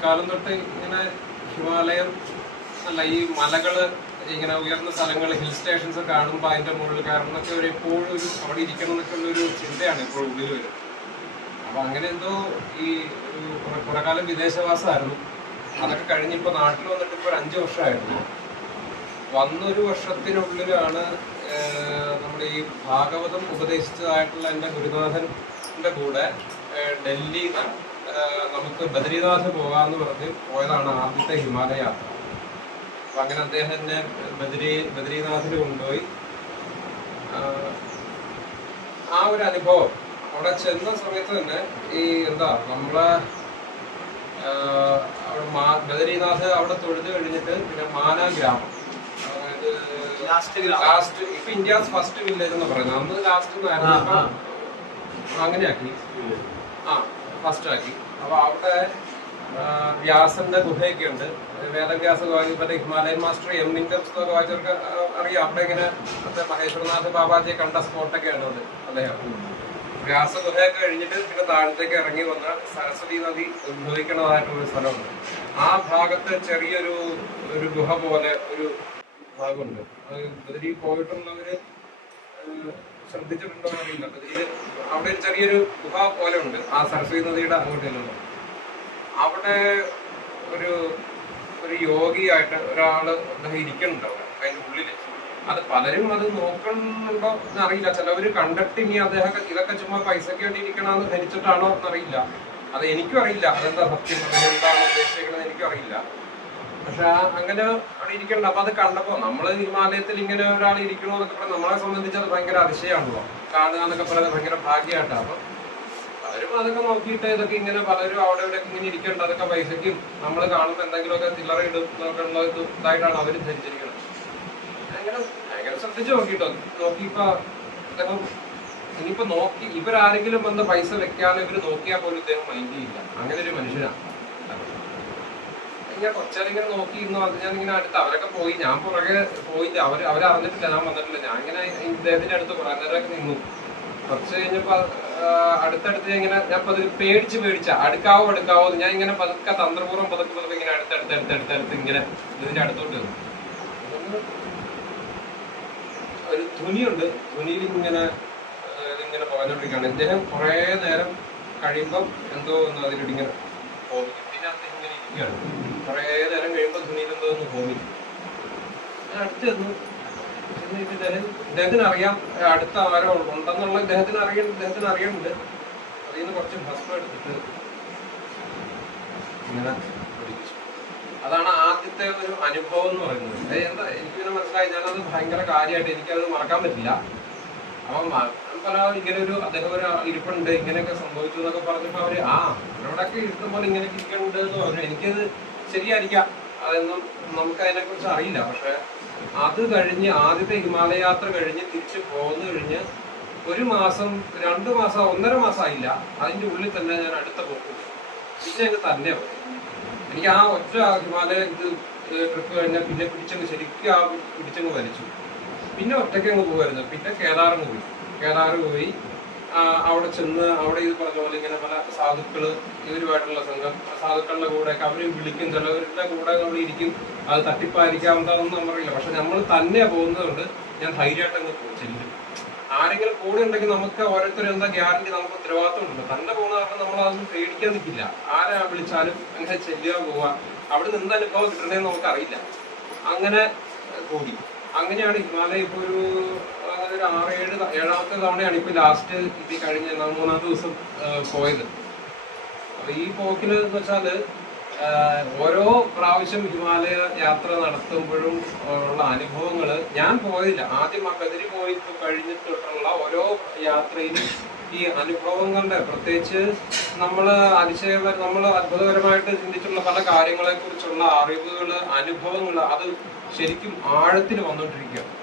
കുട്ടിക്കാലം തൊട്ട് ഇങ്ങനെ ഹിമാലയം അല്ല ഈ മലകൾ ഇങ്ങനെ ഉയർന്ന സ്ഥലങ്ങൾ ഹിൽ സ്റ്റേഷൻസ് കാണുമ്പോൾ അതിന്റെ മുകളിൽ കാരണം എന്നൊക്കെ ഒരു എപ്പോഴും ഒരു അവിടെ ഇരിക്കണം എന്നൊക്കെ ഉള്ളൊരു ചിന്തയാണ് എപ്പോഴും ഉള്ളിൽ വരും അപ്പൊ അങ്ങനെ എന്തോ ഈ ഒരു കുറെ- കാലം വിദേശവാസമായിരുന്നു. അതൊക്കെ കഴിഞ്ഞ് ഇപ്പൊ നാട്ടിൽ വന്നിട്ട് ഇപ്പൊ ഒരു അഞ്ചു വർഷമായിരുന്നു. വന്നൊരു വർഷത്തിനുള്ളിലാണ് നമ്മുടെ ഈ ഭാഗവതം ഉപദേശിച്ചതായിട്ടുള്ള എന്റെ ഗുരുനാഥന്റെ കൂടെ ഡൽഹിയിൽ നിന്ന് നമുക്ക് ബദരീനാഥ് പോകാമെന്ന് പറഞ്ഞ് പോയതാണ് ആദ്യത്തെ ഹിമാലയ യാത്ര. അപ്പൊ അങ്ങനെ അദ്ദേഹം എന്നെ ബദരി ബദ്രീനാഥിൽ കൊണ്ടുപോയി. ആ ഒരു അനുഭവം അവിടെ ചെന്ന സമയത്ത് തന്നെ ഈ എന്താ നമ്മളെ അവിടെ മാ- ബദരീനാഥ് അവിടെ തൊഴുത് കഴിഞ്ഞിട്ട് പിന്നെ മാന ഗ്രാമം. അതായത് ലാസ്റ്റ് ഇപ്പൊ ഇന്ത്യസ് ഫസ്റ്റ് വില്ലേജ് എന്ന് പറയുന്നത്. അന്ന് ലാസ്റ്റ്. അങ്ങനെയാക്കി. ആ ഫസ്റ്റ് ആക്കി അപ്പൊ അവിടെ വ്യാസന്റെ ഗുഹയൊക്കെ ഉണ്ട് വേദവ്യാസ മറ്റേ ഹിമാലയൻ മാസ്റ്റർ എം ഇൻഡംസ് എന്നൊക്കെ വായിച്ചവർക്ക് അറിയാം. അവിടെ ഇങ്ങനെ മറ്റേ മഹേശ്വരനാഥ് ബാബാജിയെ കണ്ട സ്പോട്ടൊക്കെയാണ് അത് അദ്ദേഹം വ്യാസ ഗുഹയൊക്കെ കഴിഞ്ഞിട്ട് പിന്നെ താഴത്തേക്ക് ഇറങ്ങി വന്ന സരസ്വതി നദി ഉത്ഭവിക്കുന്നതായിട്ടുള്ള ഒരു സ്ഥലമുണ്ട്. ആ ഭാഗത്ത് ചെറിയൊരു ഒരു ഗുഹ പോലെ ഒരു ഭാഗമുണ്ട്. അതിൽ ബദരി പോയിട്ടുള്ളവര് ശ്രദ്ധിച്ചിട്ടുണ്ടോ അറിയില്ല. അവിടെ ഒരു ചെറിയൊരു ഗുഹ പോലെ ഉണ്ട്. ആ സരസ്വതി നദിയുടെ അങ്ങോട്ടുള്ള അവിടെ ഒരു ഒരു യോഗിയായിട്ട് ഒരാൾ ഇരിക്കുന്നുണ്ട് അവിടെ അതിന്റെ ഉള്ളിൽ. അത് പലരും അത് നോക്കണുണ്ടോ എന്ന് അറിയില്ല. ചിലവര് കണ്ടിട്ട് ഇനി അദ്ദേഹം ഇതൊക്കെ ചുമ്മാ പൈസക്ക് വേണ്ടി ഇരിക്കണമെന്ന് ധരിച്ചിട്ടാണോ എന്നറിയില്ല. അത് എനിക്കും അറിയില്ല. അതെന്താ സത്യം? അദ്ദേഹം എന്താണ് ഉദ്ദേശിക്കുന്നത് എനിക്കും അറിയില്ല. പക്ഷെ അങ്ങനെ അവിടെ ഇരിക്കണ്ട അപ്പൊ അത് കണ്ടപ്പോ നമ്മൾ ഹിമാലയത്തിൽ ഇങ്ങനെ ഒരാൾ ഇരിക്കണോ എന്നൊക്കെ പറഞ്ഞാൽ നമ്മളെ സംബന്ധിച്ച് അത് ഭയങ്കര അതിശയമാണല്ലോ. കാണുക എന്നൊക്കെ പറയുന്നത് ഭയങ്കര ഭാഗ്യമായിട്ടാണ്. അപ്പൊ പലരും അതൊക്കെ നോക്കിയിട്ട് ഇതൊക്കെ ഇങ്ങനെ പലരും അവിടെ ഇവിടെ ഇങ്ങനെ ഇരിക്കണ്ട അതൊക്കെ പൈസയ്ക്കും നമ്മൾ കാണുമ്പോൾ എന്തെങ്കിലുമൊക്കെ ചില്ലറ ഇടും എന്നൊക്കെ ഉള്ള ഇത് ഇതായിട്ടാണ് അവർ ധരിച്ചിരിക്കുന്നത്. അങ്ങനെ ഭയങ്കര ശ്രദ്ധിച്ചു നോക്കിട്ടോ നോക്കിയപ്പോ അദ്ദേഹം ഇനിയിപ്പോ നോക്കി ഇവരാരെങ്കിലും വന്ന് പൈസ വെക്കാതെ ഇവർ നോക്കിയാൽ പോലും ഇദ്ദേഹം മൈൻഡ് ചെയ്യില്ല. അങ്ങനെ ഒരു മനുഷ്യനാണ് ഞാൻ കുറച്ചേരം ഇങ്ങനെ നോക്കി ഇന്ന് വന്ന് ഞാൻ ഇങ്ങനെ അടുത്ത് അവരൊക്കെ പോയി. ഞാൻ പുറകെ പോയില്ല. അവർ അവരറിഞ്ഞിട്ടില്ല ഞാൻ വന്നിട്ടില്ല. ഞാൻ ഇങ്ങനെ ഇദ്ദേഹത്തിന്റെ അടുത്ത് കുറെ നിന്നു. കുറച്ച് കഴിഞ്ഞപ്പോ അടുത്തടുത്ത് ഇങ്ങനെ ഞാൻ പേടിച്ച് പേടിച്ച. അടുക്കാവോ അടുക്കാവോ ഞാൻ ഇങ്ങനെ പതുക്കെ തന്ത്രപൂർവം പതുക്കെ പതുക്കെ ഇങ്ങനെ അടുത്തടുത്ത് അടുത്തടുത്ത് അടുത്ത് ഇങ്ങനെ ഇതിന്റെ അടുത്തോട്ട് വന്നു. ഒരു ധ്വനിയുണ്ട് ധ്വനിയിൽ ഇങ്ങനെ ഇങ്ങനെ പറഞ്ഞോണ്ടിരിക്കുകയാണ് ഇദ്ദേഹം കുറേ നേരം കഴിയുമ്പം എന്തോ ഒന്ന് അതിലൂടെ ഇങ്ങനെ ഹോമിക്കും പിന്നെ അദ്ദേഹം ഇങ്ങനെ ഇരിക്കുകയാണ്. കുറേ നേരം കഴിയുമ്പോൾ എന്തോ ഒന്ന് ഹോമിക്കും ഞാൻ അടുത്ത് ചെന്നു. ചെന്നിട്ട് ഇദ്ദേഹം ഇദ്ദേഹത്തിന് അറിയാം അടുത്ത ആരോ ഉണ്ടെന്നുള്ള ഇദ്ദേഹത്തിന് അറിയ ഇദ്ദേഹത്തിന് അറിയുന്നുണ്ട്. അതിൽ നിന്ന് കുറച്ച് ഭസ്മം എടുത്തിട്ട് ഇങ്ങനെ. അതാണ് ആദ്യത്തെ ഒരു അനുഭവം എന്ന് പറയുന്നത്. എന്താ എനിക്കിങ്ങനെ മനസ്സിലായി. ഞാനത് ഭയങ്കര കാര്യമായിട്ട് എനിക്കത് മറക്കാൻ പറ്റില്ല. അപ്പം പല ഇങ്ങനെ ഒരു അദ്ദേഹം ഒരു ഇരിപ്പുണ്ട് ഇങ്ങനെയൊക്കെ സംഭവിച്ചു എന്നൊക്കെ പറഞ്ഞപ്പോ അവർ ആ അവരോടൊക്കെ ഇഷ്ടം പോലെ ഇങ്ങനെയൊക്കെ ഇരിക്കുന്നുണ്ട് എന്ന് പറഞ്ഞു. എനിക്കത് ശരിയായിരിക്കാം. അതൊന്നും നമുക്ക് അതിനെ കുറിച്ച് അറിയില്ല. പക്ഷെ അത് കഴിഞ്ഞ് ആദ്യത്തെ ഹിമാലയ യാത്ര കഴിഞ്ഞ് തിരിച്ചു പോന്നു കഴിഞ്ഞ് ഒരു മാസം രണ്ടു മാസം ഒന്നര മാസം ആയില്ല. അതിന്റെ ഉള്ളിൽ തന്നെ ഞാൻ അടുത്ത പോക്കും. പിന്നെ അങ്ങ് തന്നെ എനിക്ക് ആ ഒറ്റ ഹിമാലയ ഇത് ട്രിപ്പ് കഴിഞ്ഞാൽ പിന്നെ പിടിച്ചങ്ങ് ശരിക്കും ആ പിടിച്ചങ്ങ് വലിച്ചു. പിന്നെ ഒറ്റയ്ക്ക് അങ്ങ് പോകുമായിരുന്നു പിന്നെ കേദാറങ്ങ് പോയി. കേദാറ് പോയി. അവിടെ ചെന്ന് അവിടെ ഇത് പറഞ്ഞ പോലെ ഇങ്ങനെ പല സാധുക്കൾ ഇവരുമായിട്ടുള്ള സംഘം സാധുക്കളുടെ കൂടെ ഒക്കെ അവർ വിളിക്കും. ചിലവരുടെ കൂടെ നമ്മൾ ഇരിക്കും. അത് തട്ടിപ്പായിരിക്കാവുന്നതാണെന്ന് നമ്മളറിയില്ല പക്ഷെ നമ്മൾ തന്നെ പോകുന്നതുകൊണ്ട് ഞാൻ ധൈര്യമായിട്ട് അങ്ങ് ചെല്ലും ആരെങ്കിലും കൂടെ ഉണ്ടെങ്കിൽ നമുക്ക് ഓരോരുത്തരും എന്താ ഗ്യാരണ്ടി നമുക്ക് ഉത്തരവാദിത്വം ഉണ്ട് തന്നെ പോകുന്ന കാരണം നമ്മൾ അതൊന്നും പേടിക്കാൻ നിൽക്കില്ല. ആരാ വിളിച്ചാലും അങ്ങനെ ചെല്ലുക പോവുക. അവിടെ നിന്ന് അനുഭവം കിട്ടണേന്ന് നമുക്ക് അറിയില്ല അങ്ങനെ കൂടി അങ്ങനെയാണ് ഹിമാലയ ഇപ്പൊ ഒരു ഒരു ആറ് ഏഴ് ഏഴാമത്തെ തവണയാണ് ഇപ്പൊ ലാസ്റ്റ് ഇത് കഴിഞ്ഞ മൂന്നാം ദിവസം പോയത്. അപ്പൊ ഈ പോക്കിന് എന്ന് വെച്ചാൽ ഓരോ പ്രാവശ്യം ഹിമാലയ യാത്ര നടത്തുമ്പോഴും ഉള്ള അനുഭവങ്ങൾ ഞാൻ പോയില്ല ആദ്യം ആ ബദരി പോയി കഴിഞ്ഞിട്ടുള്ള ഓരോ യാത്രയിലും ഈ അനുഭവങ്ങളുടെ പ്രത്യേകിച്ച് നമ്മൾ അതിശയപര നമ്മൾ അത്ഭുതകരമായിട്ട് ചിന്തിച്ചുള്ള പല കാര്യങ്ങളെക്കുറിച്ചുള്ള കുറിച്ചുള്ള അനുഭവങ്ങൾ അത് ശരിക്കും ആഴത്തിൽ വന്നുകൊണ്ടിരിക്കുകയാണ്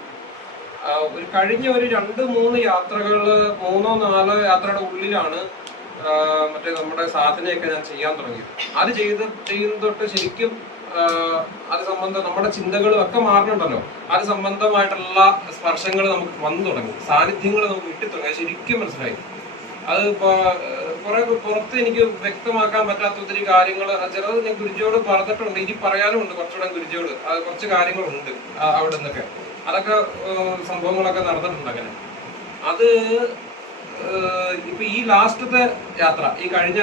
ഒരു കഴിഞ്ഞ ഒരു രണ്ട് മൂന്ന് യാത്രകൾ മൂന്നോ നാലോ യാത്രയുടെ ഉള്ളിലാണ് മറ്റേ നമ്മുടെ സാധനയൊക്കെ ഞാൻ ചെയ്യാൻ തുടങ്ങിയത്. അത് ചെയ്ത് ചെയ്യുന്ന തൊട്ട് ശരിക്കും അത് സംബന്ധം നമ്മുടെ ചിന്തകളും ഒക്കെ മാറുന്നുണ്ടല്ലോ അത് സംബന്ധമായിട്ടുള്ള സ്പർശങ്ങൾ നമുക്ക് വന്നു തുടങ്ങി. സാന്നിധ്യങ്ങൾ നമുക്ക് കിട്ടി തുടങ്ങി. അത് ശരിക്കും മനസ്സിലായി. അത് കുറെ പുറത്ത് എനിക്ക് വ്യക്തമാക്കാൻ പറ്റാത്ത ഒത്തിരി കാര്യങ്ങൾ ചിലത് ഞാൻ ഗുരുജിയോട് പറഞ്ഞിട്ടുണ്ട്. ഇനി പറയാനും ഉണ്ട് കുറച്ചുകൂടെ ഗുരുജിയോട്. കുറച്ച് കാര്യങ്ങളുണ്ട് അവിടെ നിന്നൊക്കെ. അതൊക്കെ സംഭവങ്ങളൊക്കെ നടന്നിട്ടുണ്ട് അങ്ങനെ. അത് ഇപ്പൊ ഈ ലാസ്റ്റത്തെ യാത്ര ഈ കഴിഞ്ഞ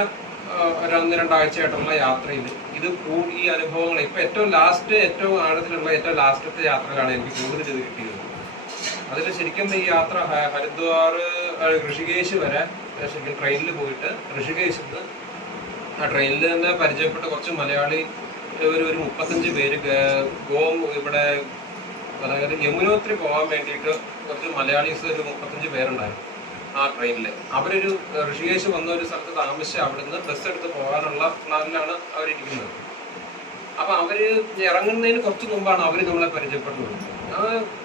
ഒന്ന് രണ്ടാഴ്ചയായിട്ടുള്ള യാത്രയിൽ ഇത് ഈ അനുഭവങ്ങൾ ഇപ്പൊ ഏറ്റവും ലാസ്റ്റ് ഏറ്റവും ആഴത്തിലുള്ള ഏറ്റവും ലാസ്റ്റത്തെ യാത്രകളാണ് എനിക്ക് കൂടുതൽ ഇത് കിട്ടിയത്. അതിൽ ശരിക്കും ഈ യാത്ര ഹരിദ്വാർ ഋഷികേശ് വരെ ശരിക്കും ട്രെയിനിൽ പോയിട്ട് ഋഷികേശിൽ നിന്ന് ആ ട്രെയിനിൽ തന്നെ പരിചയപ്പെട്ട കുറച്ച് മലയാളി ഒരു ഒരു മുപ്പത്തഞ്ച് പേര് ഗോം ഇവിടെ അതായത് യമുനോത്രി പോകാൻ വേണ്ടിയിട്ട് കുറച്ച് മലയാളീസ് ഒരു മുപ്പത്തഞ്ച് പേരുണ്ടായിരുന്നു ആ ട്രെയിനിൽ അവരൊരു ഋഷികേശ് വന്ന ഒരു സ്ഥലത്ത് താമസിച്ച് അവിടുന്ന് ബസ് എടുത്ത് പോകാനുള്ള പ്ലാനിലാണ് അവരിരിക്കുന്നത്. അപ്പൊ അവർ ഇറങ്ങുന്നതിന് കുറച്ച് മുമ്പാണ് അവർ നമ്മളെ പരിചയപ്പെടുന്നത്.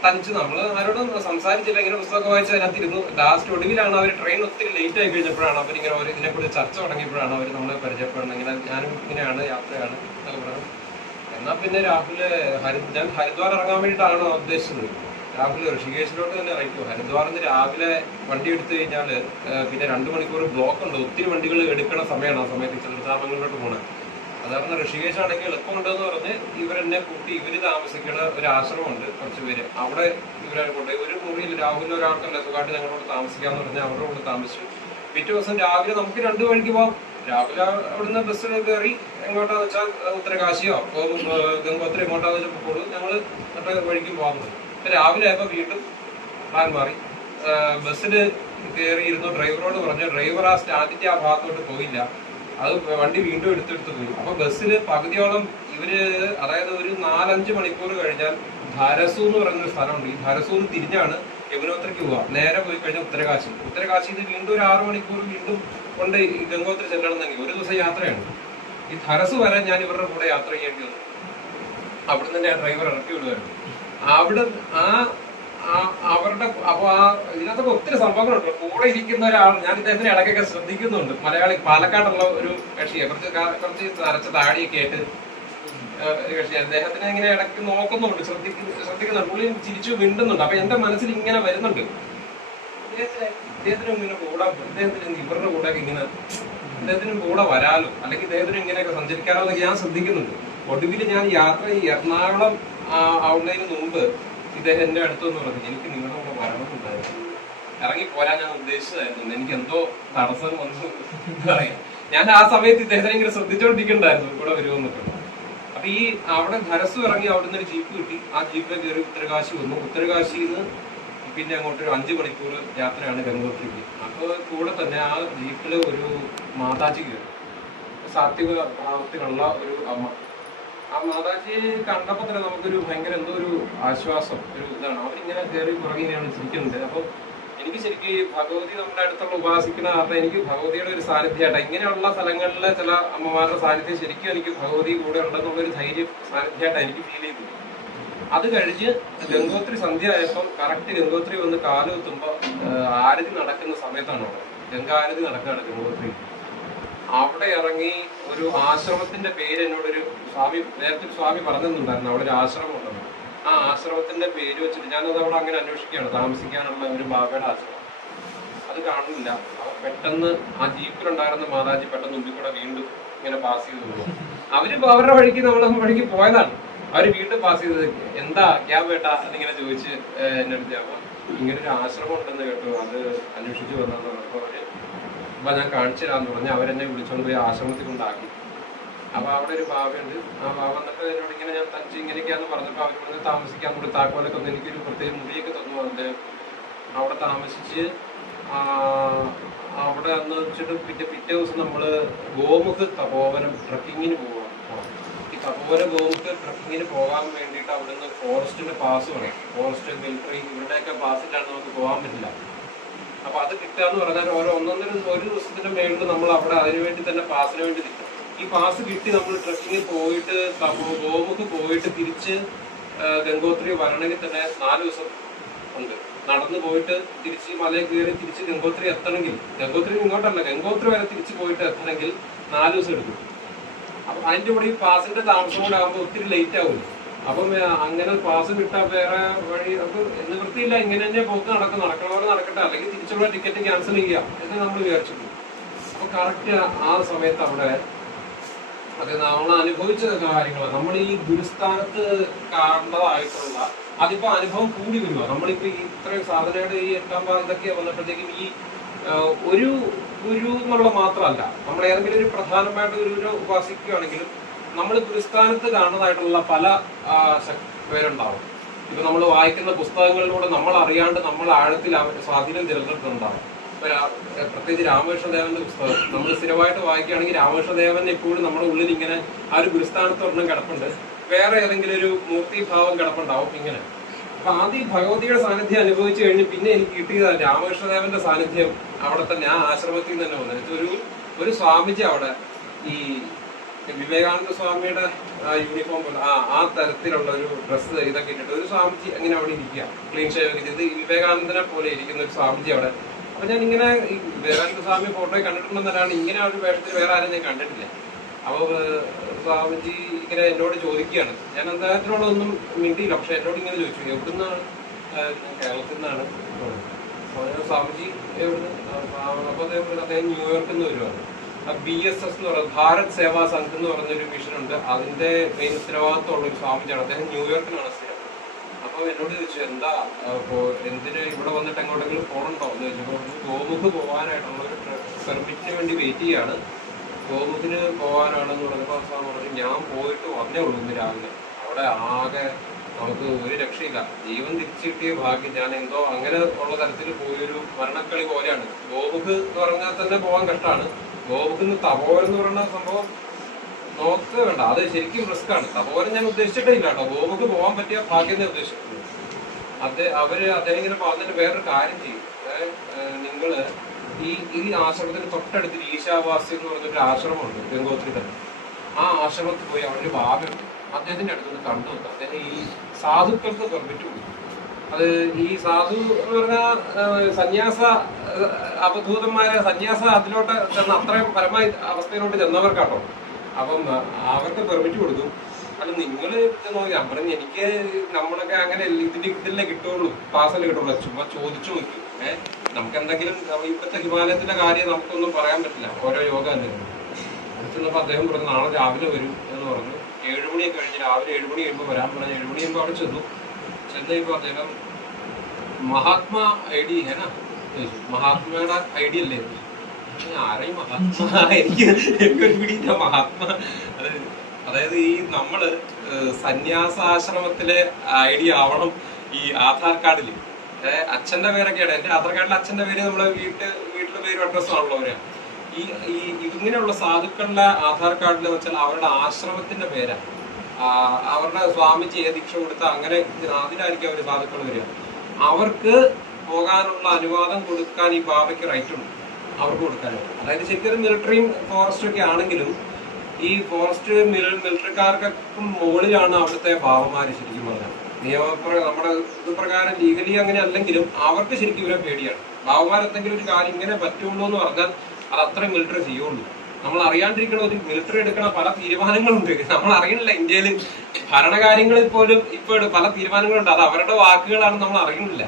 തനിച്ച് നമ്മൾ ആരോടും സംസാരിച്ചില്ല ഇങ്ങനെ പുസ്തകമൊക്കെ വായിച്ച് അതിനകത്തിരുന്നു. ലാസ്റ്റ് ഒടുവിലാണ് അവർ ട്രെയിൻ ഒത്തിരി ലേറ്റ് ആയി കഴിഞ്ഞപ്പോഴാണ് അവരിങ്ങനെ അവർ ഇതിനെക്കുറിച്ച് ചർച്ച തുടങ്ങിയപ്പോഴാണ് അവർ നമ്മളെ പരിചയപ്പെടുന്നത്. ഇങ്ങനെ ഞാനും ഇങ്ങനെയാണ് യാത്രയാണ് പറഞ്ഞു എന്നാ പിന്നെ രാഹുൽ ഞാൻ ഹരിദ്വാർ ഇറങ്ങാൻ വേണ്ടിട്ടാണ് ഉദ്ദേശിച്ചത്. രാഹുൽ ഋഷികേശിലോട്ട് തന്നെ ഇറങ്ങിക്കോ. ഹരിദ്വാറിൽ നിന്ന് രാവിലെ വണ്ടി എടുത്തു കഴിഞ്ഞാൽ പിന്നെ രണ്ട് മണിക്കൂർ ബ്ലോക്ക് ഉണ്ട്. ഒത്തിരി വണ്ടികൾ എടുക്കണ സമയമാണ് ആ സമയത്ത് ചന്ദ്രധാമങ്ങളിലോട്ട് പോണത് അതാണ് ഋഷികേശ് ആണെങ്കിൽ എളുപ്പമുണ്ടെന്ന് പറഞ്ഞ് ഇവരെന്നെ കൂട്ടി ഇവർ താമസിക്കുന്ന ഒരു ആശ്രമമുണ്ട് കുറച്ച് പേര്. അവിടെ ഇവരെ കൊണ്ട് ഒരു മുറിയിൽ രാഹുലിന് ഒരാൾക്കല്ല സുഖമായിട്ട് ഞങ്ങളോട് താമസിക്കാന്ന് പറഞ്ഞ് അവരുടെ കൂടെ താമസിച്ചു. പിറ്റേ ദിവസം രാവിലെ നമുക്ക് രണ്ടു വഴിക്ക് പോവാം. രാവിലെ അവിടുന്ന് ബസ്സിൽ കയറി എങ്ങോട്ടാ വെച്ചാൽ ഉത്തരകാശിയോ ഗംഗോത്രി എങ്ങോട്ടാന്ന് വെച്ചാൽ പോകുള്ളൂ ഞങ്ങൾ മറ്റേ വഴിക്ക് പോകുന്നത് രാവിലെ ആയപ്പോ വീണ്ടും പ്ലാൻ മാറി. ബസ്സിൽ കയറി ഇരുന്നു. ഡ്രൈവറോട് പറഞ്ഞു ഡ്രൈവർ ആ സ്റ്റാൻഡിന്റെ ആ ഭാഗത്തോട്ട് പോയില്ല. അത് വണ്ടി വീണ്ടും എടുത്തെടുത്ത് പോയി. അപ്പൊ ബസ്സിൽ പകുതിയോളം ഇവർ അതായത് ഒരു നാലഞ്ച് മണിക്കൂർ കഴിഞ്ഞാൽ ധരസു എന്ന് പറയുന്ന ഒരു സ്ഥലമുണ്ട്. ഈ ധരസു തിരിഞ്ഞാണ് യമുനോത്രിക്ക് പോവാം. നേരെ പോയി കഴിഞ്ഞാൽ ഉത്തരകാശി ഉത്തരകാശി ഇത് വീണ്ടും ഒരു ആറു മണിക്കൂർ വീണ്ടും കൊണ്ട് ഗംഗോത്ര ചെല്ലണമെന്നെങ്കിൽ. ഒരു ദിവസം യാത്രയാണ്. ഈ ധരസ് വരെ ഞാൻ ഇവരുടെ കൂടെ യാത്ര ചെയ്യേണ്ടി വന്നു. അവിടെ തന്നെ ഡ്രൈവർ ഇറക്കി വിടുമായിരുന്നു അവിടെ ആ ആ- അവരുടെ അപ്പൊ ആ ഇതിനകത്തൊക്കെ ഒത്തിരി സംഭവങ്ങളുണ്ട്. കൂടെ ഇരിക്കുന്ന ഒരാൾ ഞാൻ ഇദ്ദേഹത്തിന് ഇടയ്ക്കൊക്കെ ശ്രദ്ധിക്കുന്നുണ്ട്. മലയാളി പാലക്കാടുള്ള ഒരു കക്ഷിയെ. കുറച്ച് കുറച്ച് നരച്ച താടിയൊക്കെ ആയിട്ട് അദ്ദേഹത്തിനെ ഇങ്ങനെ ഇടയ്ക്ക് നോക്കുന്നുണ്ട്. ശ്രദ്ധിക്കുന്നു ശ്രദ്ധിക്കുന്നുണ്ട്. പുള്ളി ചിരിച്ചു വിണ്ടുന്നുണ്ട് അപ്പൊ എന്റെ മനസ്സിൽ ഇങ്ങനെ വരുന്നുണ്ട്. ഇദ്ദേഹത്തിന് ഇങ്ങനെ കൂടെ ഇദ്ദേഹത്തിന് ഇവരുടെ കൂടെ ഇങ്ങനെ ഇദ്ദേഹത്തിനും കൂടെ വരാലോ. അല്ലെങ്കിൽ ഇദ്ദേഹത്തിന് ഇങ്ങനെയൊക്കെ സഞ്ചരിക്കാലോ എന്നൊക്കെ ഞാൻ ശ്രദ്ധിക്കുന്നുണ്ട്. ഒടുവിൽ ഞാൻ യാത്ര ഈ എറണാകുളം ആവുന്നതിന് മുമ്പ് ഇദ്ദേഹം എന്റെ അടുത്ത് എന്ന് പറഞ്ഞു എനിക്ക് നിങ്ങളുടെ കൂടെ വരണമെന്നുണ്ടായിരുന്നു. ഇറങ്ങി പോരാൻ ഞാൻ ഉദ്ദേശിച്ചതായിരുന്നു. എനിക്ക് എന്തോ തടസ്സം വന്നു പറയാം. ഞാൻ ആ സമയത്ത് ഇദ്ദേഹത്തിനെ ഇങ്ങനെ ശ്രദ്ധിച്ചുകൊണ്ടിരിക്കണ്ടായിരുന്നു ഇവിടെ വരുമെന്നൊക്കെ അപ്പൊ ഈ അവിടെ ധരസ് ഇറങ്ങി അവിടുന്ന് ഒരു ജീപ്പ് കിട്ടി. ആ ജീപ്പിൽ കയറി ഉത്തരകാശി വന്നു. ഉത്തരകാശിയിൽ നിന്ന് പിന്നെ അങ്ങോട്ട് ഒരു അഞ്ചു മണിക്കൂർ യാത്രയാണ് ഗംഗോത്രിക്ക് അപ്പോൾ കൂടെ തന്നെ ആ ജീപ്പിൽ ഒരു മാതാജി കയറി. സാത്വിക ഭാവത്തിലുള്ള ഒരു അമ്മ. ആ മാതാജി കണ്ടപ്പോൾ തന്നെ നമുക്കൊരു ഭയങ്കര എന്തോ ഒരു ആശ്വാസം ഒരു ഇതാണ്. അവരിങ്ങനെ കയറി പുറകിനെയാണ് ചിരിക്കുന്നുണ്ട് അപ്പോൾ എനിക്ക് ശരിക്കും ഈ ഭഗവതി നമ്മുടെ അടുത്തുള്ള ഉപാസിക്കുന്ന കാരണം എനിക്ക് ഭഗവതിയുടെ ഒരു സാന്നിധ്യമായിട്ട്. ഇങ്ങനെയുള്ള സ്ഥലങ്ങളിലെ ചില അമ്മമാരുടെ സാന്നിധ്യം ശരിക്കും എനിക്ക് ഭഗവതി കൂടെ ഉണ്ടെന്നുള്ളൊരു ധൈര്യം സാന്നിധ്യമായിട്ട് എനിക്ക് ഫീൽ ചെയ്തു അത് കഴിഞ്ഞ് ഗംഗോത്രി സന്ധ്യ ആയപ്പം കറക്റ്റ് ഗംഗോത്രി വന്ന് കാലു കുത്തുമ്പോ ആഹ് ആരതി നടക്കുന്ന സമയത്താണ് അവിടെ. ഗംഗാരതി നടക്കുകയാണ് ഗംഗോത്രി. അവിടെ ഇറങ്ങി ഒരു ആശ്രമത്തിന്റെ പേര് എന്നോടൊരു സ്വാമി നേരത്തെ സ്വാമി പറഞ്ഞിട്ടുണ്ടായിരുന്നു. അവിടെ ഒരു ആശ്രമം ഉണ്ടെന്ന്. ആ ആശ്രമത്തിന്റെ പേര് വെച്ചിട്ട് ഞാനത് അവിടെ അങ്ങനെ അന്വേഷിക്കുകയാണ്. താമസിക്കാനുള്ള ഒരു ബാബയുടെ ആശ്രമം. അത് കാണുന്നില്ല. പെട്ടെന്ന് ആ ജീപ്പിലുണ്ടായിരുന്ന മാതാജി പെട്ടെന്ന് മുമ്പിൽ കൂടെ വീണ്ടും ഇങ്ങനെ പാസ് ചെയ്ത് അവർ അവരുടെ വഴിക്ക് നമ്മളെ വഴിക്ക് പോയതാണ്. അവർ വീണ്ടും പാസ് ചെയ്തത് എന്താ ക്യാബ് വേട്ടാ എന്നിങ്ങനെ ചോദിച്ച് എന്നടുത്ത് എന്റെ അപ്പൊ ഇങ്ങനെ ഒരു ആശ്രമം ഉണ്ടെന്ന് കേട്ടു. അത് അന്വേഷിച്ചു വന്നപ്പോ അവർ അപ്പൊ ഞാൻ കാണിച്ചു തരാന്ന് പറഞ്ഞ്. അവരെന്നെ വിളിച്ചോണ്ട് പോയി ആശ്രമത്തിൽ കൊണ്ടാക്കി. അപ്പൊ അവിടെ ഒരു ബാബയുണ്ട് ആ ബാബ വന്നിട്ട് എന്നോട് ഇങ്ങനെ ഞാൻ തനിച്ച് ഇങ്ങനെയൊക്കെയാന്ന് പറഞ്ഞപ്പോ അവർ ഇവിടെ താമസിക്കാൻ കൂടി താക്കോലൊക്കെ ഒന്ന് എനിക്കൊരു പ്രത്യേക മുറിയൊക്കെ തന്നു. അതിന്റെ അവിടെ താമസിച്ച് അവിടെ എന്ന് വെച്ചിട്ട് പിറ്റേ പിറ്റേ ദിവസം നമ്മൾ ഗോമുഖ് തപോവനം ട്രക്കിങ്ങിന് പോവാം ഈ തപോവന ഗോമുഖ് ട്രക്കിങ്ങിന് പോകാൻ വേണ്ടിയിട്ട് അവിടുന്ന് ഫോറസ്റ്റിന്റെ പാസ് വേണം ഫോറസ്റ്റ് മിലിറ്ററി ഇവരുടെയൊക്കെ പാസിലാണ് നമുക്ക് പോകാൻ പറ്റില്ല. അപ്പൊ അത് കിട്ടുക എന്ന് പറഞ്ഞാൽ ഓരോ ഒന്നൊന്നര ഒരു ദിവസത്തിന്റെ മേളിൽ നമ്മൾ അവിടെ അതിനു വേണ്ടി തന്നെ പാസിന് വേണ്ടി നിൽക്കും. ഈ പാസ് കിട്ടി നമ്മൾ ട്രക്കിങ്ങിൽ പോയിട്ട് ഗോമുക്ക് പോയിട്ട് തിരിച്ച് ഗംഗോത്രി വരണമെങ്കിൽ തന്നെ നാല് ദിവസം ഉണ്ട്. നടന്നു പോയിട്ട് തിരിച്ച് മലയിൽ കയറി തിരിച്ച് ഗംഗോത്രി എത്തണമെങ്കിൽ ഗംഗോത്രി ഇങ്ങോട്ടല്ല ഗംഗോത്രി വരെ തിരിച്ച് പോയിട്ട് എത്തണമെങ്കിൽ നാല് ദിവസം എടുക്കും. അപ്പൊ അതിന്റെ കൂടെ ഈ പാസിന്റെ താമസം കൂടെ ആകുമ്പോൾ ഒത്തിരി ലേറ്റ് ആവും അപ്പം അങ്ങനെ പാസ് കിട്ടാൻ വേറെ വഴി അപ്പൊ നിവൃത്തിയില്ല ഇങ്ങനെ തന്നെ പോക്ക് നടക്കും. നടക്കണവരെ നടക്കട്ടെ. അല്ലെങ്കിൽ തിരിച്ചുള്ള ടിക്കറ്റ് ക്യാൻസൽ ചെയ്യാം. എന്ന് നമ്മൾ വിചാരിച്ചിട്ടുണ്ട്. അപ്പൊ കറക്റ്റ് ആ സമയത്ത് അവിടെ അത് നമ്മൾ അനുഭവിച്ച കാര്യങ്ങൾ നമ്മൾ ഈ ഗുരുസ്ഥാനത്ത് കാണേണ്ടതായിട്ടുള്ള അതിപ്പോ അനുഭവം കൂടി വരുക നമ്മളിപ്പോ ഇത്രയും സാധനയുടെ ഈ എട്ടാം ഭാഗം ഇതൊക്കെ വന്നപ്പോഴത്തേക്കും ഈ ഒരു ഗുരു എന്നുള്ള മാത്രമല്ല നമ്മൾ ഏതെങ്കിലും ഒരു പ്രധാനമായിട്ട് ഗുരുവിനെ ഉപാസിക്കുകയാണെങ്കിലും നമ്മൾ ഗുരുസ്ഥാനത്ത് കാണുന്നതായിട്ടുള്ള പല പേരുണ്ടാവും. ഇപ്പൊ നമ്മൾ വായിക്കുന്ന പുസ്തകങ്ങളിലൂടെ നമ്മൾ അറിയാണ്ട് നമ്മൾ ആഴത്തിൽ സ്വാധീനം ചെലുത്തിട്ടുണ്ടാവും പ്രത്യേകിച്ച് രാമകൃഷ്ണദേവന്റെ പുസ്തകം. നമ്മൾ സ്ഥിരമായിട്ട് വായിക്കുകയാണെങ്കിൽ രാമകൃഷ്ണദേവൻ എപ്പോഴും നമ്മുടെ ഉള്ളിൽ ഇങ്ങനെ ആ ഒരു ഗുരുസ്ഥാനത്ത് ഒരെണ്ണം കിടപ്പുണ്ട്. വേറെ ഏതെങ്കിലും ഒരു മൂർത്തിഭാവം കിടപ്പുണ്ടാവും ഇങ്ങനെ. അപ്പൊ ആദ്യം ഭഗവതിയുടെ സാന്നിധ്യം അനുഭവിച്ചു കഴിഞ്ഞ് പിന്നെ എനിക്ക് കിട്ടിയത് രാമകൃഷ്ണദേവന്റെ സാന്നിധ്യം അവിടെ തന്നെ ആ ആശ്രമത്തിൽ തന്നെ വന്നത്. ഒരു ഒരു സ്വാമിജി അവിടെ ഈ വിവേകാനന്ദ സ്വാമിയുടെ യൂണിഫോം പോലെ ആ ആ തരത്തിലുള്ള ഒരു ഡ്രസ്സ് ഇതൊക്കെ ഇട്ടിട്ട് ഒരു സ്വാമിജി അങ്ങനെ അവിടെ ഇരിക്കുക. ക്ലീൻ ഷേവ് ഒക്കെ ചെയ്ത് വിവേകാനന്ദനെ പോലെ ഇരിക്കുന്ന ഒരു സ്വാമിജി അവിടെ ഞാൻ ഇങ്ങനെ വിവേകാനന്ദ സ്വാമി ഫോട്ടോ കണ്ടിട്ടുണ്ടെന്നാണ് ഇങ്ങനെ ഒരു വേഷത്തിൽ വേറെ ആരും ഞാൻ കണ്ടിട്ടില്ല. അപ്പൊ സ്വാമിജി ഇങ്ങനെ എന്നോട് ചോദിക്കുകയാണ്. ഞാൻ അദ്ദേഹത്തിനോടൊന്നും മിണ്ടിയില്ല. പക്ഷെ എന്നോട് ഇങ്ങനെ ചോദിച്ചു എവിടുന്നാണ്? കേരളത്തിൽ നിന്നാണ്. സ്വാമിജി എവിടുന്ന്? അപ്പൊ അദ്ദേഹം അദ്ദേഹം ന്യൂയോർക്കിൽ നിന്ന് വരുവാണ്. ബി എസ് എസ് എന്ന് പറയുന്നത് ഭാരത് സേവാ സംഘം എന്ന് പറഞ്ഞൊരു മിഷൻ ഉണ്ട് അതിന്റെ മെയിൻ ഉത്തരവാദിത്തമുള്ള ഒരു സ്വാമിജിയാണ്. അദ്ദേഹം ന്യൂയോർക്കിലാണ് സ്ഥിരം അപ്പൊ എന്നോട് ചോദിച്ചു എന്താ അപ്പോ എന്തിന് ഇവിടെ വന്നിട്ട് എങ്ങോട്ടെങ്കിലും പോകണ്ടോ എന്ന് ചോദിച്ചപ്പോൾ ഗോമുഖ് പോകാനായിട്ടുള്ള ഒരു പെർമിറ്റിന് വേണ്ടി വെയിറ്റ് ചെയ്യാണ്. ഗോമുഖിന് പോകാനാണെന്ന് പറഞ്ഞപ്പോൾ അവസാനം പറഞ്ഞു ഞാൻ പോയിട്ട് വന്നേ ഉള്ളൂ ഇന്ന് രാവിലെ. അവിടെ ആകെ നമുക്ക് ഒരു രക്ഷയില്ല. ജീവൻ തിരിച്ചു കിട്ടിയ ഭാഗ്യം. ഞാൻ എന്തോ അങ്ങനെ ഉള്ള തരത്തിൽ പോയൊരു മരണക്കളി പോലെയാണ്. ഗോമുഖ് എന്ന് പറഞ്ഞാൽ തന്നെ പോകാൻ കഷ്ടമാണ്. ഗോമുഖിന് തപോ എന്ന് പറയുന്ന സംഭവം നോക്കുക വേണ്ട. അത് ശരിക്കും റിസ്ക് ആണ്. തപോരം ഞാൻ ഉദ്ദേശിച്ചിട്ടേ ഇല്ല കേട്ടോ. ഗോവക്ക് പോകാൻ പറ്റിയ ഭാഗ്യം ഞാൻ ഉദ്ദേശിച്ചിട്ടുണ്ട് അത് അവർ അദ്ദേഹം ഇങ്ങനെ പറഞ്ഞിട്ട് വേറൊരു കാര്യം ചെയ്യും. നിങ്ങൾ ഈ ഈ ആശ്രമത്തിന് തൊട്ടടുത്ത് ഈശാവാസി എന്ന് പറഞ്ഞൊരു ആശ്രമമുണ്ട് ഗംഗോത്രി തന്നെ. ആ ആശ്രമത്തിൽ പോയി അവരുടെ ഭാഗ്യം അദ്ദേഹത്തിന്റെ അടുത്ത് കണ്ടു അദ്ദേഹം ഈ സാധുക്കൾക്ക് പെർമിറ്റ് കൊടുക്കും അത് ഈ സാധു എന്ന് പറഞ്ഞാൽ സന്യാസ അവധൂതന്മാരെ സന്യാസ അതിലോട്ട് ചെന്ന അത്രയും പരമായി അവസ്ഥയിലോട്ട് ചെന്നവർക്കാട്ടോ. അപ്പം അവർക്ക് പെർമിറ്റ് കൊടുത്തു. അല്ല നിങ്ങൾ നോക്കി. ഞാൻ പറഞ്ഞു എനിക്ക് നമ്മളൊക്കെ അങ്ങനെ ഇതിന്റെ ഇതിലേ കിട്ടുള്ളൂ. പാസല്ലേ കിട്ടുള്ളൂ. ചുമ്മാ ചോദിച്ചു നോക്കി. ഏഹ് നമുക്ക് എന്തെങ്കിലും ഇപ്പോഴത്തെ ഹിമാലയത്തിന്റെ കാര്യം നമുക്കൊന്നും പറയാൻ പറ്റില്ല. ഓരോ യോഗ തന്നെ അദ്ദേഹം പറഞ്ഞു നാളെ രാവിലെ വരും എന്ന് പറഞ്ഞു. ഏഴുമണിയൊക്കെ കഴിഞ്ഞ് രാവിലെ ഏഴുമണി കഴിയുമ്പോൾ വരാൻ പറഞ്ഞു. ഏഴുമണി കഴിയുമ്പോൾ അവിടെ ചെന്നു. ചെന്ന് കഴിയുമ്പോൾ അദ്ദേഹം മഹാത്മാ ഐ ഡി ഹേന. മഹാത്മയുടെ ഐ ഡി അല്ലേ? ആരെയും മഹാത്മാ? മഹാത്മാ അതായത് ഈ നമ്മൾ സന്യാസാശ്രമത്തിലെ ഐ ഡി ആവണം ഈ ആധാർ കാർഡിൽ. അച്ഛന്റെ പേരൊക്കെയാണ്. എന്റെ ആധാർ കാർഡിൽ അച്ഛന്റെ പേര് നമ്മളെ വീട്ട് വീട്ടിലെ പേരും അഡ്രസ്സും ആണുള്ളവരാണ് ഈ ഈ ഇങ്ങനെയുള്ള സാധുക്കളുടെ ആധാർ കാർഡിൽ എന്ന് വെച്ചാൽ അവരുടെ ആശ്രമത്തിന്റെ പേരാണ് അവരുടെ സ്വാമിജി ദീക്ഷ കൊടുത്ത അങ്ങനെ അതിനായിരിക്കും അവർ സാധുക്കൾ വരിക. അവർക്ക് പോകാനുള്ള അനുവാദം കൊടുക്കാൻ ഈ ബാബയ്ക്ക് റൈറ്റ് ഉണ്ട്. അവർക്ക് കൊടുക്കാനും അതായത് ശരിക്കും മിലിറ്ററിയും ഫോറസ്റ്റും ഒക്കെ ആണെങ്കിലും ഈ ഫോറസ്റ്റ് മിലിറ്ററിക്കാർക്കും മുകളിലാണ് അവിടുത്തെ ഭാവമാര് ശരിക്കും പറഞ്ഞത് നിയമപ്രകാരം നമ്മുടെ ഇത് പ്രകാരം ലീഗലി അങ്ങനെ അല്ലെങ്കിലും അവർക്ക് ശരിക്കും ഇവരെ പേടിയാണ്. ഭാവമാരെന്തെങ്കിലും ഒരു കാര്യം ഇങ്ങനെ പറ്റുള്ളൂ എന്ന് പറഞ്ഞാൽ അത് അത്രയും മിലിറ്ററി ചെയ്യുള്ളൂ. നമ്മൾ അറിയാണ്ടിരിക്കണ ഒരു മിലിറ്ററി എടുക്കണ പല തീരുമാനങ്ങളുണ്ട്. നമ്മൾ അറിയണില്ല ഇന്ത്യയിൽ ഭരണകാര്യങ്ങളിൽ പോലും ഇപ്പോൾ പല തീരുമാനങ്ങളുണ്ട്. അത് അവരുടെ വാക്കുകളാണ് നമ്മൾ അറിയണില്ല.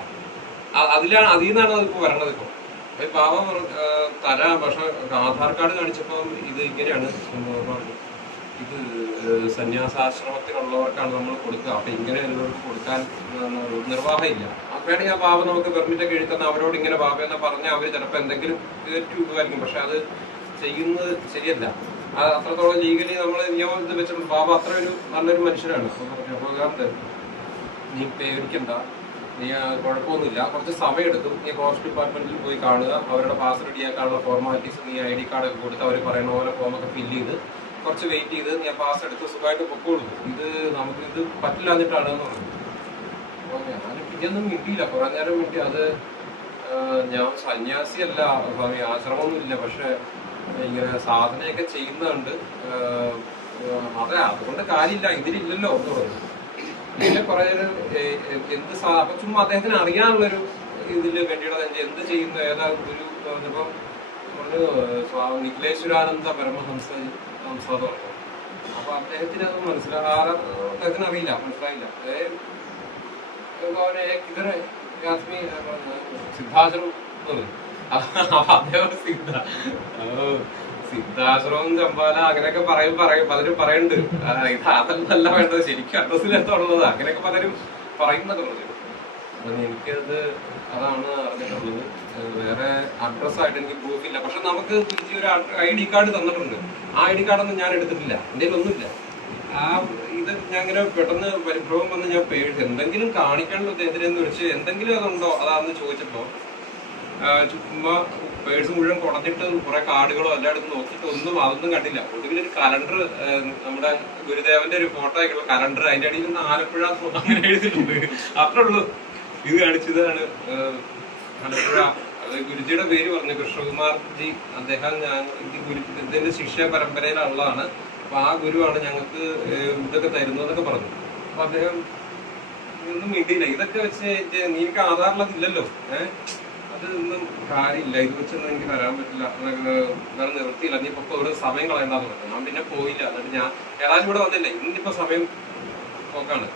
അതിലാണ് അതിൽ നിന്നാണ് അതിപ്പോ വരണത് ഇപ്പൊ. അപ്പൊ ഈ പാവം തരാം പക്ഷെ ആധാർ കാർഡ് കാണിച്ചപ്പോൾ ഇത് ഇങ്ങനെയാണ്. ഇത് സന്യാസാശ്രമത്തിലുള്ളവർക്കാണ് നമ്മൾ കൊടുക്കുക. അപ്പം ഇങ്ങനെ എല്ലാവർക്കും കൊടുക്കാൻ നിർവാഹമില്ല. വേണമെങ്കിൽ ആ പാവം നമുക്ക് പെർമിറ്റ് ഒക്കെ എഴുതുന്ന അവരോട് ഇങ്ങനെ പാവ എന്ന് പറഞ്ഞാൽ അവർ ചിലപ്പോൾ എന്തെങ്കിലും കയറ്റി വിടുമായിരിക്കും പക്ഷെ അത് ചെയ്യുന്നത് ശരിയല്ല. അത് അത്രത്തോളം ലീഗലി നമ്മൾ നിയമം ഇത് വെച്ചിട്ടുണ്ട് ബാബ അത്ര ഒരു നല്ലൊരു മനുഷ്യനാണ് അപ്പോൾ പറഞ്ഞു അപ്പോൾ നീ പേടിക്കണ്ട. നീ കുഴപ്പമൊന്നുമില്ല. കുറച്ച് സമയം എടുക്കും നീ ഫോറസ്റ്റ് ഡിപ്പാർട്ട്മെന്റിൽ പോയി കാണുക. അവരുടെ പാസ് റെഡിയാക്കാനുള്ള ഫോർമാലിറ്റീസ് നീ ഐ ഡി കാർഡ് ഒക്കെ കൊടുത്ത് അവർ പറയുന്ന പോലെ ഫോമൊക്കെ ഫില്ല് ചെയ്ത് കുറച്ച് വെയിറ്റ് ചെയ്ത് ഞാൻ പാസ് എടുത്ത് സുഖമായിട്ട് പൊക്കോളൂ. ഇത് നമുക്ക് ഇത് പറ്റില്ല എന്നിട്ടാണ് എന്ന് പറഞ്ഞു അപ്പൊ ഞാൻ പിന്നെയൊന്നും മിണ്ടിയില്ല. കുറെ നേരം മിണ്ടി. അത് ഞാൻ സന്യാസിയല്ല സ്വാമി ആശ്രമമൊന്നുമില്ല. പക്ഷേ ഇങ്ങനെ സാധനയൊക്കെ ചെയ്യുന്നുണ്ട് അതെ അതുകൊണ്ട് കാര്യമില്ല. ഇതിലില്ലല്ലോ എന്ന് പറഞ്ഞു. പിന്നെ കുറെ എന്ത് അപ്പൊ ചുമ്മാ അദ്ദേഹത്തിന് അറിയാനുള്ളൊരു ഇതിൽ വേണ്ടിയിട്ട് എന്ത് ചെയ്യുന്ന ഏതാ ഒരു ഇപ്പൊ നിഖിലേശ്വരാനന്ദ പരമഹംസ ഹംസ അപ്പൊ അദ്ദേഹത്തിന് അത് മനസ്സിലാകാറ അദ്ദേഹത്തിന് അറിയില്ല മനസ്സിലായില്ല. ഇതരെ ആത്മീ സിദ്ധാചരം എന്ന് പറഞ്ഞു അപ്പൊ അദ്ദേഹം സിദ്ധ സിദ്ധാശ്രമം ചമ്പാല അങ്ങനെയൊക്കെ പറയും പറയും പലരും പറയുന്നുണ്ട് ഇതാതല്ല വേണ്ടത് ശരിക്കും അഡ്രസ്സിലെത്തുള്ളത് അങ്ങനെയൊക്കെ പലരും പറയുന്നൊക്കെ പറഞ്ഞു അപ്പൊ എനിക്കത് അതാണ് അറിഞ്ഞിട്ടുള്ളത്. വേറെ അഡ്രസ്സായിട്ട് എനിക്ക് പ്രൂഫ് ഇല്ല. പക്ഷെ നമുക്ക് തിരിച്ച് ഒരു ഐ ഡി കാർഡ് തന്നിട്ടുണ്ട്. ആ ഐ ഡി കാർഡൊന്നും ഞാൻ എടുത്തിട്ടില്ല. എന്റെ ഒന്നുമില്ല. ആ ഇത് ഞാൻ ഇങ്ങനെ പെട്ടെന്ന് പരിഭ്രമം വന്ന് ഞാൻ പേടിച്ചു എന്തെങ്കിലും കാണിക്കേണ്ടത് എതിരെന്ന് വിളിച്ച് എന്തെങ്കിലും അതുണ്ടോ? അതാണെന്ന് ചോദിച്ചപ്പോ ചുമ്മാ പേഴ്സ് മുഴുവൻ കുടഞ്ഞിട്ട് കുറെ കാർഡുകളോ എല്ലായിടത്തും നോക്കിയിട്ട് ഒന്നും അതൊന്നും കണ്ടില്ല. ഒടുവിൽ ഒരു കലണ്ടർ നമ്മുടെ ഗുരുദേവന്റെ ഒരു ഫോട്ടോ ആയിട്ടുള്ള കലണ്ടർ അതിന്റെ അടിയിൽ നിന്ന് ആലപ്പുഴ അങ്ങനെ എഴുതിയിട്ടുണ്ട്. അത്രേ ഉള്ളൂ. ഇത് കാണിച്ചതാണ് ആലപ്പുഴ. ഗുരുജിയുടെ പേര് പറഞ്ഞു കൃഷ്ണകുമാർ ജി അദ്ദേഹം ഞാൻ ഗുരുജിന്റെ ശിഷ്യ പരമ്പരയിലുള്ളതാണ് അപ്പൊ ആ ഗുരുവാണ് ഞങ്ങൾക്ക് ഇതൊക്കെ തരുന്നതെന്നൊക്കെ പറഞ്ഞു. അപ്പൊ അദ്ദേഹം ഒന്നും മിണ്ടിയില്ല. ഇതൊക്കെ വെച്ച് നീക്ക് നിനക്ക് ആധാറിലതില്ലല്ലോ ഏഹ് അത് ഒന്നും കാര്യമില്ല. ഇത് വെച്ചൊന്നും എനിക്ക് തരാൻ പറ്റില്ല. വേറെ നിവൃത്തിയില്ല. നീ ഇപ്പൊ ഒരു സമയം കളയണ്ടെന്ന് പറഞ്ഞു ഞാൻ പിന്നെ പോയില്ല. എന്നിട്ട് ഞാൻ ഏതായാലും ഇവിടെ വന്നില്ല? ഇന്നിപ്പോ സമയം നോക്കാണ്.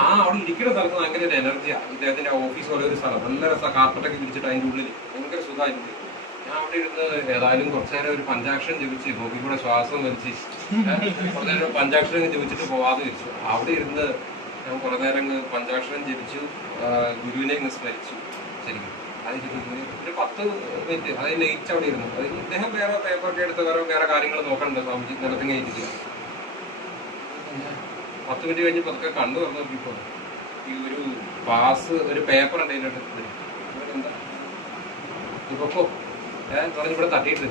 ആ അവിടെ ഇരിക്കുന്ന സ്ഥലത്ത് ഭയങ്കര ഒരു എനർജിയാ ഇദ്ദേഹത്തിന്റെ ഓഫീസ് പോലെ ഒരു സ്ഥലം. നല്ല രസം. കാർപ്പറ്റൊക്കെ വിരിച്ചിട്ട് അതിന്റെ ഉള്ളിൽ ഭയങ്കര സുഖമായിട്ട് ഞാൻ അവിടെ ഇരുന്ന് ഏതായാലും കുറച്ചു ഒരു പഞ്ചാക്ഷരം ജപിച്ച് നോക്കി കൂടെ ശ്വാസം വലിച്ച് കുറച്ച് നേരം പഞ്ചാക്ഷരം ജപിച്ചിട്ട് പോവാതെ വിരിച്ചു അവിടെ ഇരുന്ന് ഞാൻ കുറെ നേരം പഞ്ചാക്ഷരം ജപിച്ചു. ഗുരുവിനെ അങ്ങ് സ്മരിച്ചു. ശരിക്കും. ഒരു പത്ത് മിനിറ്റ് അത് ലേറ്റ് അവിടെ ഇരുന്നു. അത് ഇദ്ദേഹം വേറെ പേപ്പറൊക്കെ എടുത്ത് വേറെ വേറെ കാര്യങ്ങൾ നോക്കണ്ട സ്വാമിജി. നടത്തി കഴിഞ്ഞിട്ട് പത്ത് മിനിറ്റ് കഴിഞ്ഞ് പതുക്കെ കണ്ടു തുറന്നു നോക്കിപ്പോ ഈ ഒരു പാസ് ഒരു പേപ്പർ ഉണ്ട് അതിനകത്ത് എന്താ ഇപ്പൊ ഏഹ് പറഞ്ഞ് ഇവിടെ തട്ടിയിട്ട്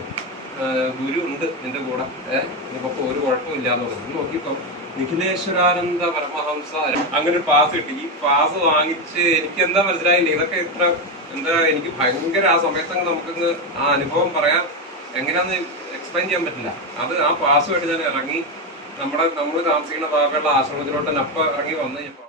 ഗുരു ഉണ്ട് നിന്റെ കൂടെ. ഏഹ് ഇപ്പൊ ഒരു കുഴപ്പമില്ല എന്ന് പറഞ്ഞു. നോക്കിപ്പോ നിഖിലേശ്വരാനന്ദ പരമഹംസ അങ്ങനെ ഒരു പാസ് കിട്ടി. ഈ പാസ് വാങ്ങിച്ച് എനിക്ക് എന്താ മനസ്സിലായില്ല. ഇതൊക്കെ ഇത്ര എന്താ എനിക്ക് ഭയങ്കര ആ സമയത്തങ്ങ് നമുക്കങ്ങ് ആ അനുഭവം പറയാം എങ്ങനെയാന്ന് എക്സ്പ്ലെയിൻ ചെയ്യാൻ പറ്റില്ല. അത് ആ പാസ്വേഡ് ഞാൻ ഇറങ്ങി നമ്മുടെ നമ്മൾ താമസിക്കുന്ന ഭാഗമുള്ള ആശ്രമത്തിലോട്ട് അപ്പം ഇറങ്ങി വന്നു കഴിഞ്ഞപ്പോ